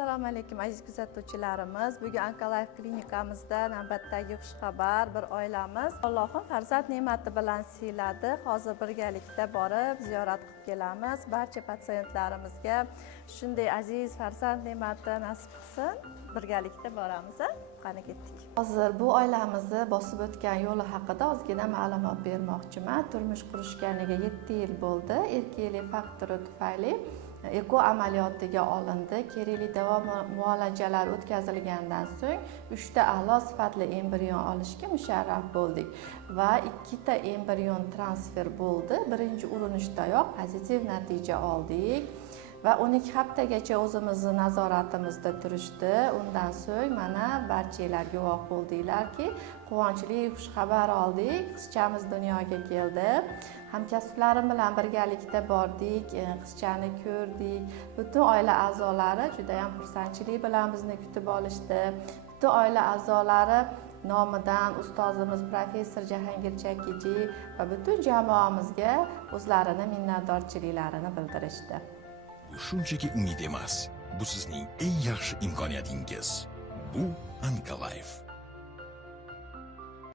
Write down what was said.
Assalomu alaykum aziz kuzatuvchilarimiz. Bugun Oncolife klinikamizda navbatdagi xushxabar bir oilamiz Allohning farzand ne'mati bilan siyladi. Hozir birgalikda borib ziyorat qilib kelamiz. Barcha patsientlarimizga shunday aziz farzand ne'mati nasib qilsin. Birgalikda boramiz. Qani ketdik. Hozir bu oilamizni bosib o'tgan yo'li haqida ozgina ma'lumot bermoqchiman. Turmush qurishganiga 7 yil bo'ldi. Erkaklik faktori tufayli eko amaliyotiga olindi. Kerakli davo muolajalar o'tkazilgandan so'ng 3 ta a'lo sifatli embrion olishga musharraf bo'ldik va 2 ta embrion transfer bo'ldi. Birinchi urinishdayoq pozitiv natija oldik va 12 haftagacha o'zimizni nazoratimizda turishdi. Undan so'ng mana barchalar guvoh bo'ldinglarki, quvonchli xushxabar oldik. Qizchamiz dunyoga keldi. Hamkasblarim bilan birgalikda bordik, qizchani ko'rdik. Butun oila a'zolari juda ham xursandchilik bilan bizni kutib olishdi. Butun oila a'zolari nomidan ustozimiz professor Jahongir Chakiji va butun jamoamizga o'zlarini minnatdorchiliklarini bildirishdi. Bu shunchaki umid emas, bu sizning eng yaxshi imkoniyatingiz. Bu Oncolife.